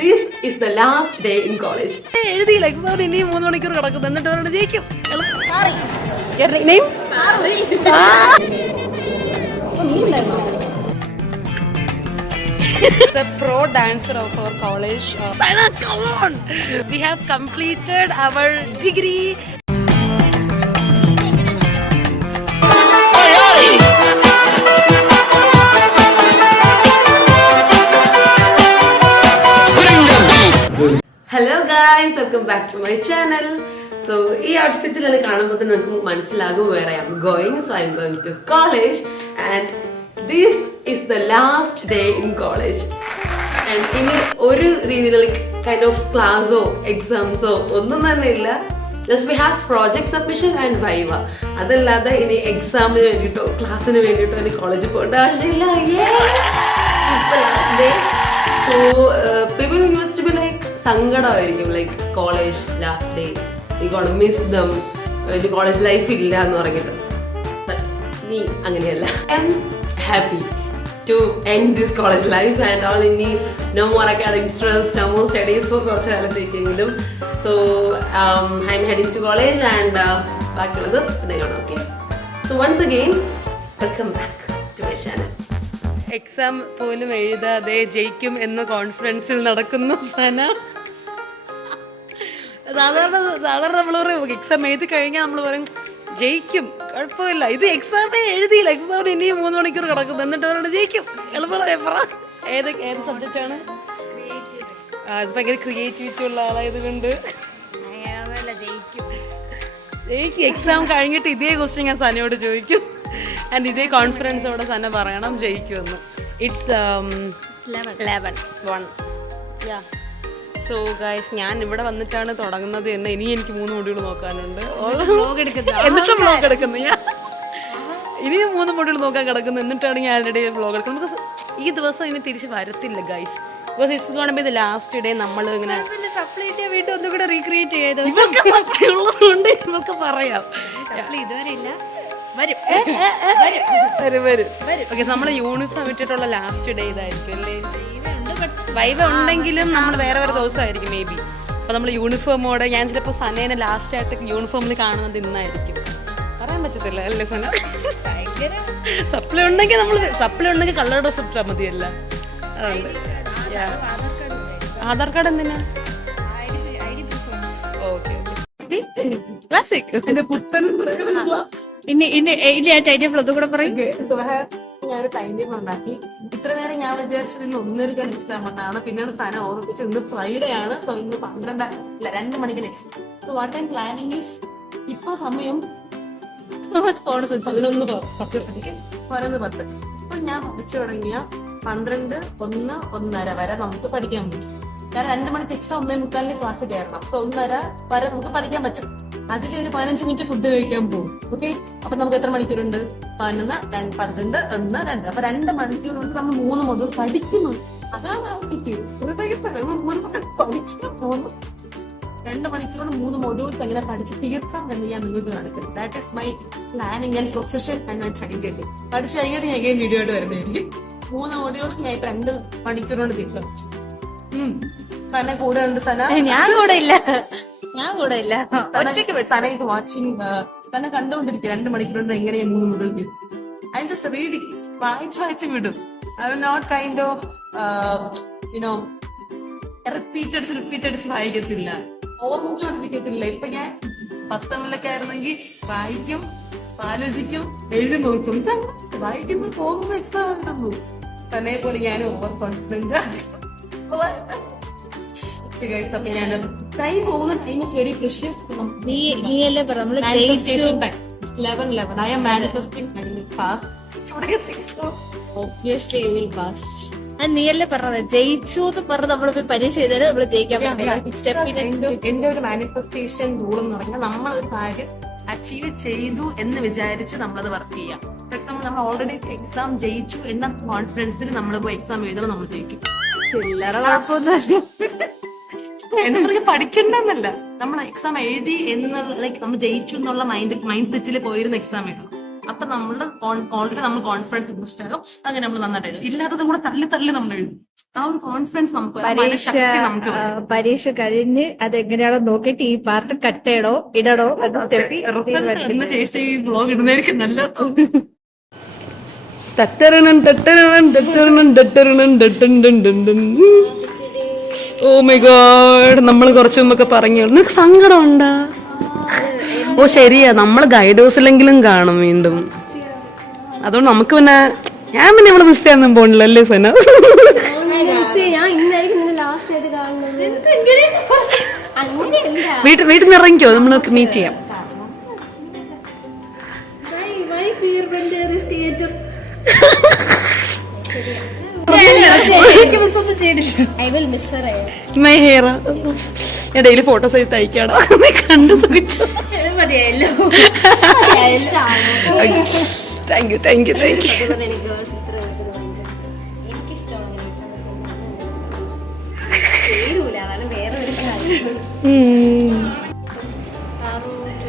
this is the last day in college. എഴുതിയില്ല exam ഇനിയും 3 മണിക്കൂർ കിടക്കുന്നു എന്നിട്ട് അവരോട് ജയിക്കും. Your nickname? It's a pro dancer of our college. Sana, come on! We have completed our degree. Hello guys, welcome back to my channel. So, ഈ ഔട്ട്ഫിറ്റിൽ കാണുമ്പോൾ തന്നെ നിങ്ങൾക്ക് മനസ്സിലാകും where I am going. So, I am going to college and this is the last day in college. And ഇനി ഒരു രീതിയിൽ like kind of ക്ലാസ്സോ എക്സാംസോ ഒന്നും തന്നെ ഇല്ല. Just we have project submission and viva. അതല്ലാതെ ഇനി എക്സാമിന് വേണ്ടിയിട്ടോ ക്ലാസ്സിന് വേണ്ടിയിട്ടോ ഇനി കോളേജിൽ പോകേണ്ട ആവശ്യമില്ല. It's the last day. So, people used to be like സങ്കടമായിരിക്കും like college last day we gonna miss them college life ഇല്ല എന്ന് പറഞ്ഞിട്ട്. ബട്ട് നീ അങ്ങനെയല്ല. I am happy to end this college life and all. ഇനി no more academic stress, no more studies for കുറച്ച് കാലത്തേക്കെങ്കിലും. So I am heading to college and ബാക്കിയുള്ളത് പിന്നെ കാണാം. Okay, so once again welcome back to my channel. Exam പോലും എഴുതാതെ ജയിക്കും എന്ന കോൺഫിഡൻസിൽ നടക്കുന്ന സന. സാധാരണ നമ്മൾ പറയും എക്സാം എഴുതി കഴിഞ്ഞാൽ നമ്മൾ പറയും ജയിക്കും, കുഴപ്പമില്ല. ഇത് എക്സാമേ എഴുതിയില്ല, എക്സാമിന് ഇനിയും 3 മണിക്കൂർ കിടക്കുന്നു എന്നിട്ട് അവരോട് ജയിക്കും. എളുപ്പമുള്ള പേപ്പറാ. ഏത് സബ്ജക്റ്റ് ആണ്? അത് ഭയങ്കര ക്രിയേറ്റിവിറ്റി ഉള്ള ആളായത് കൊണ്ട് ജയിക്കും. എക്സാം കഴിഞ്ഞിട്ട് ഇതേ ക്വസ്റ്റ്യൻ ഞാൻ സനയോട് ചോദിക്കും ആൻഡ് ഇതേ കോൺഫിഡൻസോടെ തന്നെ പറയണം ജയിക്കുമെന്ന്. ഇറ്റ്സ് 11:1. സോ ഗൈസ്, ഞാൻ ഇവിടെ വന്നിട്ടാണ് തുടങ്ങുന്നത് എന്ന് ഇനി എനിക്ക് 3 മൊഡ്യൂൾ നോക്കാനുണ്ട്. എന്നിട്ട് വ്ലോഗ് എടുക്കുന്നത് ഞാൻ ഇനിയും 3 മൊഡ്യൂൾ നോക്കാൻ കിടക്കുന്നു. എന്നിട്ടാണ് ഞാൻ അതിനിടെ വ്ലോഗ് എടുക്കുന്നത്. നമുക്ക് ഈ ദിവസം ഇനി തിരിച്ച് വരത്തില്ല guys. Because it's gonna B the last day. നമ്മൾ ഇങ്ങനെ വീട്ടിൽ ഒന്നുകൂടെ റീക്രിയേറ്റ് ചെയ്ത് ഇവർക്ക് സപ്ലൈ ഉള്ളതുകൊണ്ട് ഇവർക്ക് പറയാം ഇതുവരെ ഇല്ല. വരും. ഓക്കെ, നമ്മള് യൂണിഫോം ഇട്ടിട്ടുള്ള ലാസ്റ്റ് ഡേ ഇതായിരിക്കും അല്ലേ? വൈവ ഉണ്ടെങ്കിലും നമ്മൾ വേറെ ദിവസമായിരിക്കും മേ ബി. അപ്പൊ നമ്മൾ യൂണിഫോമോടെ ഞാൻ ചിലപ്പോൾ സനേനെ ലാസ്റ്റ് ആയിട്ട് യൂണിഫോമിൽ കാണുന്നത് ഇന്നായിരിക്കും. പറയാൻ പറ്റത്തില്ല അല്ലേ സന? സപ്ലൈ ഉണ്ടെങ്കിൽ കളർ ഡ്രസ് ഇട്ടാൽ മതിയല്ല. അതുകൊണ്ട് ആധാർ കാർഡ് എന്തിനാ? ഓക്കെ ഞാനൊരു ടൈം ടേബിൾ ഉണ്ടാക്കി. ഇത്ര നേരം ഞാൻ വിചാരിച്ചത് ഇന്ന് 1:30 എക്സാം എന്നാണ്. പിന്നീട് സാധനം ഓർമ്മിപ്പിച്ച് ഇന്ന് ഫ്രൈഡേ ആണ്. സോ ഇന്ന് 2 മണിക്ക് exam. So what I'm planning is ഇപ്പൊ സമയം 11:10. അപ്പൊ ഞാൻ പഠിച്ചു തുടങ്ങിയ 12, 1, 1:30 വരെ നമുക്ക് പഠിക്കാൻ പറ്റും. കാരണം 2 മണിക്ക് എക്സാം 1:45 ക്ലാസ് കയറണം. സോ 1:30 വരെ നമുക്ക് പഠിക്കാൻ പറ്റും. അതിലൊരു 15 മിനിറ്റ് ഫുഡ് കഴിക്കാൻ പോകും. ഓക്കെ, അപ്പൊ നമുക്ക് എത്ര മണിക്കൂറുണ്ട്? 11, 12, 1, 2. അപ്പൊ 2 മണിക്കൂർ കൊണ്ട് നമ്മൾ 3 മൊഡ്യൂൾ പഠിക്കുന്നു. അതാണ് ഒരു പഠിക്കാൻ പോകുന്നു. 2 മണിക്കൂർ 3 മൊഡ്യൂൾസ് എങ്ങനെ പഠിച്ച് തീർക്കാം എന്ന് ഞാൻ നിങ്ങൾക്ക് കാണിക്കുന്നത്. That is my planning and profession and my time table. പഠിച്ചു കഴിഞ്ഞിട്ട് ഞാൻ വീഡിയോ ആയിട്ട് വരുന്നതായിരിക്കും. 3 മൊഡ്യൂൾ ഞാൻ 2 മണിക്കൂർ കൊണ്ട് തീർക്കാം. സന കൂടെ ഉണ്ട്. സന ഞാൻ കൂടെ ഇല്ല. വാച്ചിങ് തന്നെ കണ്ടുകൊണ്ടിരിക്കുക. 2 മണിക്കൂറുണ്ട് എങ്ങനെയാണ് 3 മൊഡ്യൂൾ. ഐ ജസ്റ്റ് റീഡിങ്, വായിച്ച് വിടും. I will not kind of you know repeat അടിച്ച് വായിക്കത്തില്ല, ഓർമ്മിച്ചോണ്ടിരിക്കത്തില്ല. ഇപ്പൊ ഞാൻ ഫസ്റ്റ് സെമ്മിലൊക്കെ ആയിരുന്നെങ്കിൽ വായിക്കും, ആലോചിക്കും, എഴുതി നോക്കും. വായിക്കുന്നു, പോകുന്ന എക്സാം ഉണ്ടെന്നു തന്നെ പോലെ ഞാൻ ഓവർ കോൺഫിഡന്റ്. ഞാൻ ടൈം പോകുന്ന time is very precious. 11. I am manifesting I will pass. Obviously you will pass. നീയല്ലേ പറഞ്ഞത് ജയിച്ചു എന്ന് പറഞ്ഞ് നമ്മളിപ്പോ പരീക്ഷ ചെയ്താൽ നമ്മൾ ജയിക്കാൻ പറ്റില്ല. എന്റെ ഒരു മാനിഫെസ്റ്റേഷൻ റൂൾ എന്ന് പറഞ്ഞാൽ നമ്മൾ ഒരു കാര്യം അച്ചീവ് ചെയ്തു എന്ന് വിചാരിച്ച് നമ്മളത് വർക്ക് ചെയ്യാം. ഫോർ എക്സാമ്പിൾ, നമ്മൾ ഓൾറെഡി എക്സാം ജയിച്ചു എന്ന കോൺഫിഡൻസിൽ നമ്മൾ പോയി എക്സാം എഴുതുമ്പോൾ നമ്മൾ ജയിക്കും. ചില്ലറ കുഴപ്പമൊന്നും എന്ന് പറഞ്ഞ് പഠിക്കണ്ടെന്നല്ല, നമ്മൾ എക്സാം എഴുതി എന്നുള്ള ലൈക്ക് നമ്മൾ ജയിച്ചു എന്നുള്ള മൈൻഡ് സെറ്റിൽ പോയിരുന്ന എക്സാം എഴുതണം. അപ്പൊ നമ്മളുടെ ഓൾറെഡി നമ്മൾ കോൺഫിഡൻസ് ബൂസ്റ്റ് ആകും. അങ്ങനെ നമ്മൾ നന്നായിട്ട് എഴുതും. ഇല്ലാത്തതും കൂടെ തള്ളി നമ്മൾ എഴുതും. ആ ഒരു കോൺഫിഡൻസ് നമുക്ക് മനഃശക്തി നമുക്ക് വരും. പരീക്ഷ കഴിഞ്ഞ് അതെങ്ങനെയാണോ നോക്കിയിട്ട് ഈ പാർട്ട് കട്ട് ചെയ്യണോ ഇടണോ എന്ന് സ്റ്റെപ്പി റിസൾട്ട് വന്ന ശേഷം ഈ ബ്ലോഗ് ഇടുന്നതായിരിക്കും നല്ലത്. ഓ മൈ ഗോഡ്, നമ്മൾ കുറച്ചു മുമ്പൊക്കെ പറഞ്ഞു. നിനക്ക് സങ്കടം ഉണ്ടാ? ഓ ശരിയാ, നമ്മൾ ഗൈഡ് ഹൗസിലെങ്കിലും കാണും വീണ്ടും. അതുകൊണ്ട് നമുക്ക് പിന്നെ ഞാൻ പിന്നെ ഇവിടെ മിസ് ചെയ്യാനൊന്നും പോണില്ല അല്ലേ സന? വീട്ടിൽ നിന്ന് ഇറങ്ങിക്കോ, നമ്മൾ മീറ്റ് ചെയ്യാം. ഞാൻ ഡെയിലി ഫോട്ടോസ് എടുത്ത് അയക്കാടാ, കണ്ടു സുഖിച്ചു. Thank you thank you thank you.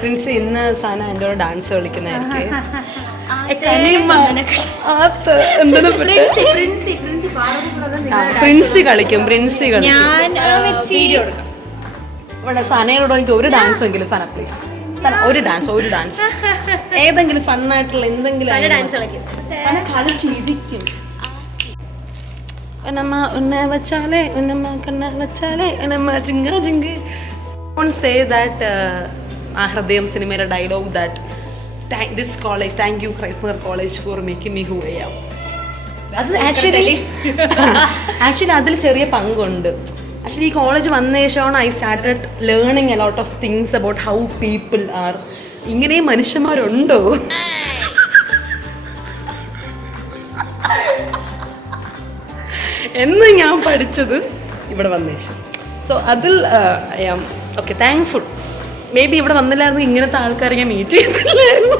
Prince ഇന്ന് സാന എൻ്റെ കൂടെ ഡാൻസ് കളിക്കുന്നതായിരിക്കും. പ്രിൻസി കളിക്കും. ഇവിടെ സനയോട് എനിക്ക് ഒരു ഡാൻസ് എങ്കിലും. സന പ്ലീസ്, സന ഒരു ഡാൻസ് ഏതെങ്കിലും ഫണ്ണായിട്ടുള്ള എന്തെങ്കിലും കളിച്ചിരിക്കും. വെച്ചാലേ സേ ദാറ്റ് ആ ഹൃദയം സിനിമയിലെ dialogue that this college, thank you Christmas college for making me who I am. അത് ആക്ച്വലി അതിൽ ചെറിയ പങ്കുണ്ട്. ആക്ച്വലി ഈ കോളേജ് വന്ന ശേഷമാണ് I started learning a lot of things about how people are. ഇങ്ങനെയും മനുഷ്യന്മാരുണ്ടോ എന്ന് ഞാൻ പഠിച്ചത് ഇവിടെ വന്ന ശേഷം. സോ അതിൽ I am okay thankful. Maybe ഇവിടെ വന്നില്ലായിരുന്നു ഇങ്ങനത്തെ ആൾക്കാരെ ഞാൻ മീറ്റ് ചെയ്തില്ലായിരുന്നു.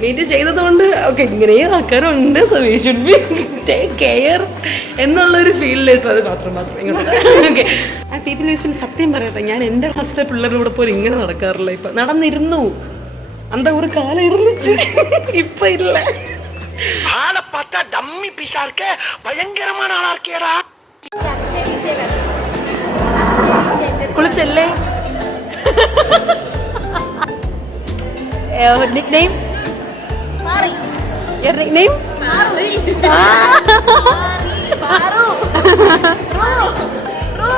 മീറ്റ് ചെയ്തതുകൊണ്ട് ഓക്കെ ഇങ്ങനെയും ആൾക്കാരുണ്ട്. So we should be take care എന്നുള്ളൊരു ഫീലിലിട്ട് അത് മാത്രം ഇങ്ങോട്ട് ഓക്കെ. ആ പീപ്പിൾ യൂസ്ഫുൾ സത്യം പറയട്ടെ, ഞാൻ എൻ്റെ ക്ലാസ്സിലെ പിള്ളേരുടെ കൂടെ പോലും ഇങ്ങനെ നടക്കാറില്ല. ഇപ്പം നടന്നിരുന്നു, എന്താ ഒരു കാലം ഇരുന്നിച്ചു, ഇപ്പൊ ഇല്ല. കുളിച്ചല്ലേ? nickname? Mari. Your nickname? Maru. Maru. Ru.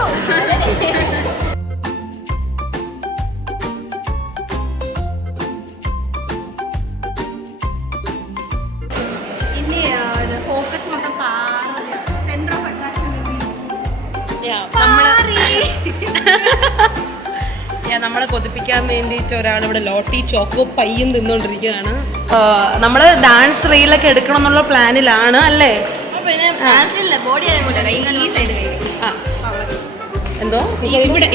ഇനി ഫോക്കസ് മൊത്തം സെന്റർ ഓഫ് അട്രാക്ഷൻ നമ്മളെ കൊതിപ്പിക്കാൻ വേണ്ടിയിട്ട് ഒരാളിവിടെ ലോട്ടി ചോക്കോ പയ്യും തിന്നോണ്ടിരിക്കുകയാണ്. നമ്മള് ഡാൻസ് റീലൊക്കെ എടുക്കണം എന്നുള്ള പ്ലാനിലാണ് അല്ലേ? എന്തോ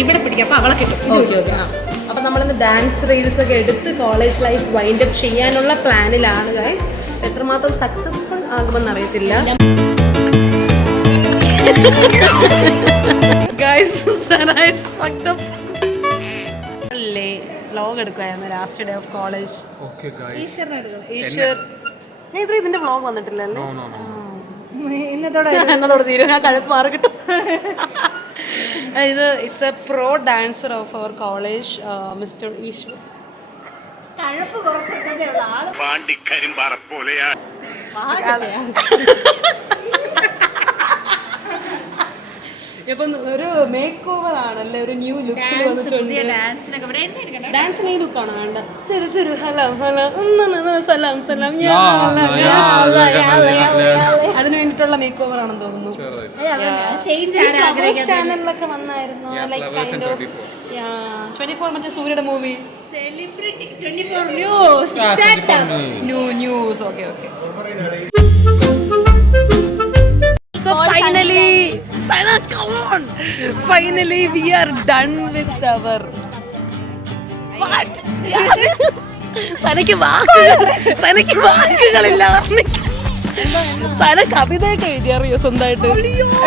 ഇവിടെ പിടിക്കാം. Okay okay. അപ്പൊ നമ്മളിന്ന് ഡാൻസ് റീൽസ് ഒക്കെ എടുത്ത് കോളേജ് ലൈഫ് വൈൻഡ് അപ്പ് ചെയ്യാനുള്ള പ്ലാനിലാണ് ഗൈസ്. എത്രമാത്രം സക്സസ്ഫുൾ ആകുമെന്ന് അറിയത്തില്ല ഗൈസ്. വ്ലോഗ് എടുക്കുമായിരുന്നു last day of college. Eshwar ഇതിന്റെ വ്ലോഗ് വന്നിട്ടില്ലല്ലേ? എന്നതോടെ തീരും, ഞാൻ കഴുപ്പ് മാറി കിട്ടും. ഇത് it's a pro dancer of our college mister Eshwar. ഇപ്പം ഒരു മേക്ക് ഓവർ ആണല്ലേ, ഒരു ന്യൂ ലുക്കിൽ വന്നിട്ടുണ്ട്. ഡാൻസിന് ഈ ലുക്കാണോ വേണ്ട? ശരി ശരി ഹലം ഹലം സലാം സലാം അതിന് വേണ്ടിയിട്ടുള്ള മേക്ക് ഓവർ ആണെന്ന് തോന്നുന്നു. ചാനലിലൊക്കെ വന്നായിരുന്നു ലൈക്ക് കൈൻഡ് ഓഫ് 24 മറ്റേ സൂര്യയുടെ movie news. Okay okay. So finally we are done with our സനയ്ക്ക് വാക്കുകളില്ല. സന കവിതയൊക്കെ എഴുതി അറിയോ സ്വന്തമായിട്ട്?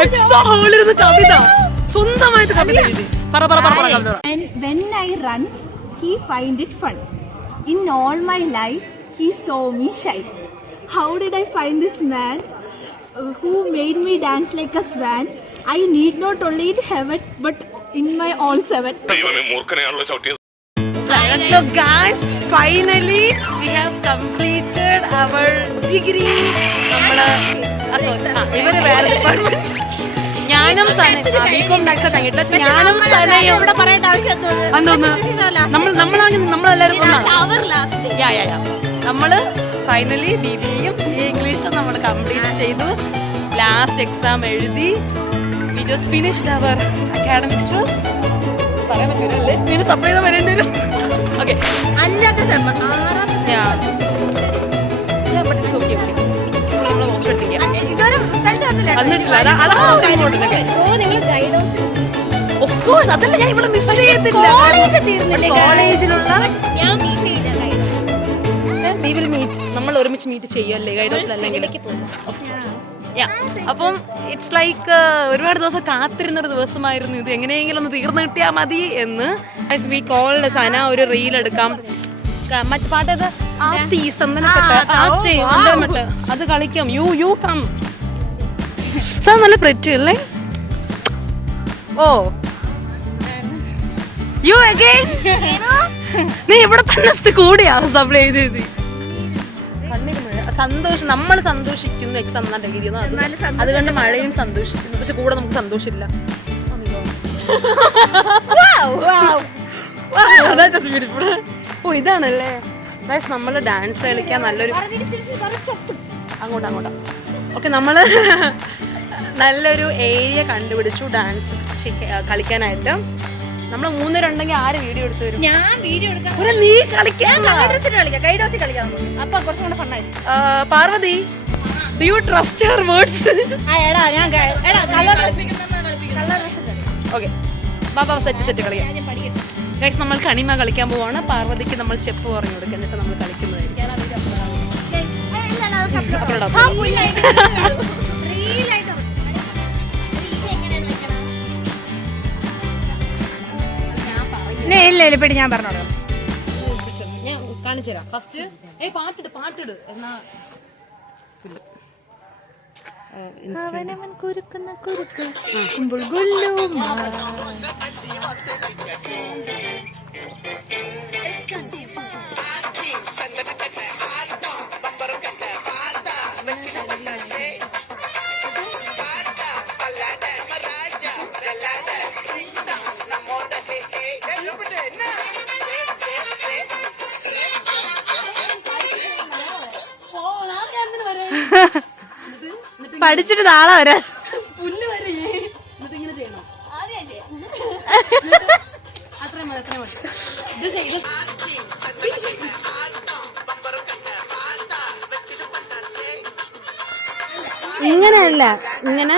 എക്സാം ഹാളിലിരുന്ന് കവിത സ്വന്തമായിട്ട് കവിത എഴുതി. And when I run, he find it fun. In all my life, he saw me shine. How did I find this man who made me dance like a swan? I need not only in heaven but in my all seven. So guys, finally we have completed our degree. നമ്മള് ഇവര് വേറെ department. ഞാനും BCom lakhs കഴിഞ്ഞിട്ട്, പക്ഷെ ഞാനും സനയും ഇവിടെ പറയേണ്ട ആവശ്യം നമ്മളെല്ലാരും നമ്മള് ഫൈനലി BBA-യും ഇംഗ്ലീഷും നമ്മൾ കംപ്ലീറ്റ് ചെയ്തു. ലാസ്റ്റ് എക്സാം എഴുതി. We just finished our academic stress. പറയാൻ പറ്റൂലല്ലേ, ഇങ്ങനെ സപ്ലൈ ചെയ്താൽ വരേണ്ടി വരും. Okay. 5ാമത്തെ സെം, 6ാമത്തെ but it's okay. നമ്മൾ ഹോസ്പിറ്റലിൽ ഇതൊരു റിസൾട്ട് വന്നില്ല. വന്നിട്ടില്ല. Of course, അതല്ല ഞാൻ ഇവിടെ മിസ് ചെയ്യത്തില്ല. കോളേജിലുള്ള we will meet. നമ്മൾ ഒരുമിച്ച് മീറ്റ് ചെയ്യല്ലേ ഗൈഡ് ഹൗസിൽ അല്ലെങ്കിൽ. അപ്പം ഇറ്റ്സ് ലൈക്ക് ഒരുപാട് ദിവസം കാത്തിരുന്നൊരു ദിവസമായിരുന്നു ഇത്. എങ്ങനെയെങ്കിലും ഒന്ന് തീർന്നു കിട്ടിയാൽ മതി എന്ന്. വി കോൾഡ് സന ഒരു റീൽ എടുക്കാം. മറ്റു പാട്ടത് അത് കളിക്കാം. You come. സാർ നല്ല പ്രെറ്റ് അല്ലേ? ഓ യു അഗൈൻ. നീ ഇവിടെ തന്നെ കൂടിയാ സപ്ലൈ ചെയ്ത്. സന്തോഷം, നമ്മൾ സന്തോഷിക്കുന്നു എക്സാം നന്നായിട്ട് എഴുതിയെന്ന്. അതുകൊണ്ട് മഴയും സന്തോഷിക്കുന്നു, പക്ഷെ കൂടെ നമുക്ക് സന്തോഷമില്ല. ഓ ഇതാണല്ലേ നമ്മൾ ഡാൻസ് കളിക്കാൻ നല്ലൊരു അങ്ങോട്ടാ. ഓക്കെ, നമ്മള് നല്ലൊരു ഏരിയ കണ്ടുപിടിച്ചു ഡാൻസ് കളിക്കാനായിട്ട്. നമ്മൾ 3 പേരുണ്ടെങ്കിൽ ആര് വീഡിയോ എടുത്തു തരും? ഞാൻ വീഡിയോ എടുക്കാൻ. നീ കളിക്കാൻ അപ്പൊ കുറച്ചും കൂടെ ഫണ്ണായി. Parvathi, do you trust her words? Okay, ബാബാ സെറ്റ് കളിക്കാം. ഗൈസ്, നമ്മൾ കണിമ കളിക്കാൻ പോവാണ്. പാർവതിക്ക് നമ്മൾ സ്റ്റെപ്പ് പറഞ്ഞു കൊടുക്കുക, എന്നിട്ട് നമ്മൾ കളിക്കുന്നതായിരിക്കും. ഇല്ല പെടി, ഞാൻ പറഞ്ഞോളൂ. ഞാൻ കാണിച്ചു തരാം. ഫസ്റ്റ് പാട്ടിട് എന്നാ അവനവൻ കുരുക്കുന്ന കുരുക്ക് പഠിച്ചിട്ട് നാളെ വരാ. പുല്ല് വരെ എന്നിട്ട് ഇങ്ങനെ ചെയ്യണം. അത്രയും മതി. ഇത് ചെയ്ത് ഇങ്ങനെയല്ല, ഇങ്ങനെ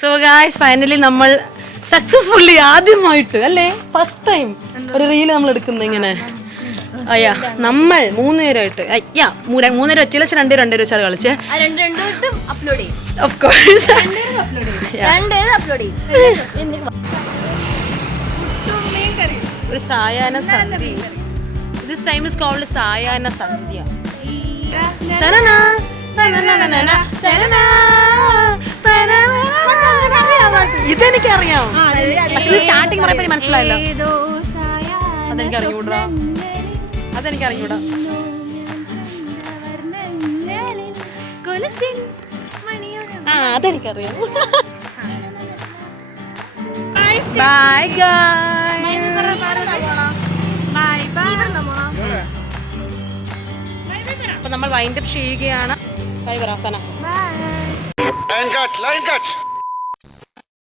സോ ഗായ്സ്, ഫൈനലി നമ്മൾ സക്സസ്ഫുള്ളി ആദ്യമായിട്ട് അല്ലേ, ഫസ്റ്റ് ടൈം ഒരു റീല് നമ്മൾ എടുക്കുന്നത് ഇങ്ങനെ. അയ്യാ, നമ്മൾ 3 പേരായിട്ട് 3 പേര് വെച്ചില്ല, 2 പേര് വെച്ചാൽ കളിച്ചേ. ഓഫ് കോഴ്സ് ഒരു സായാഹ്ന സന്ധ്യ. ദിസ് ടൈം ഇസ് കോൾഡ് സായാഹ്ന സന്ധ്യ. ഇതെനിക്കറിയാം, പക്ഷെ സ്റ്റാർട്ടിങ് പറയുമ്പോൾ മനസ്സിലായല്ലോ. അതെനിക്കറിയൂടാ. അതെനിക്കറിയാം. Bye guys. അപ്പൊ നമ്മൾ വൈൻഡ് അപ്പ് ചെയ്യുകയാണ്. ബൈ പറ അവസാനം. Line cut.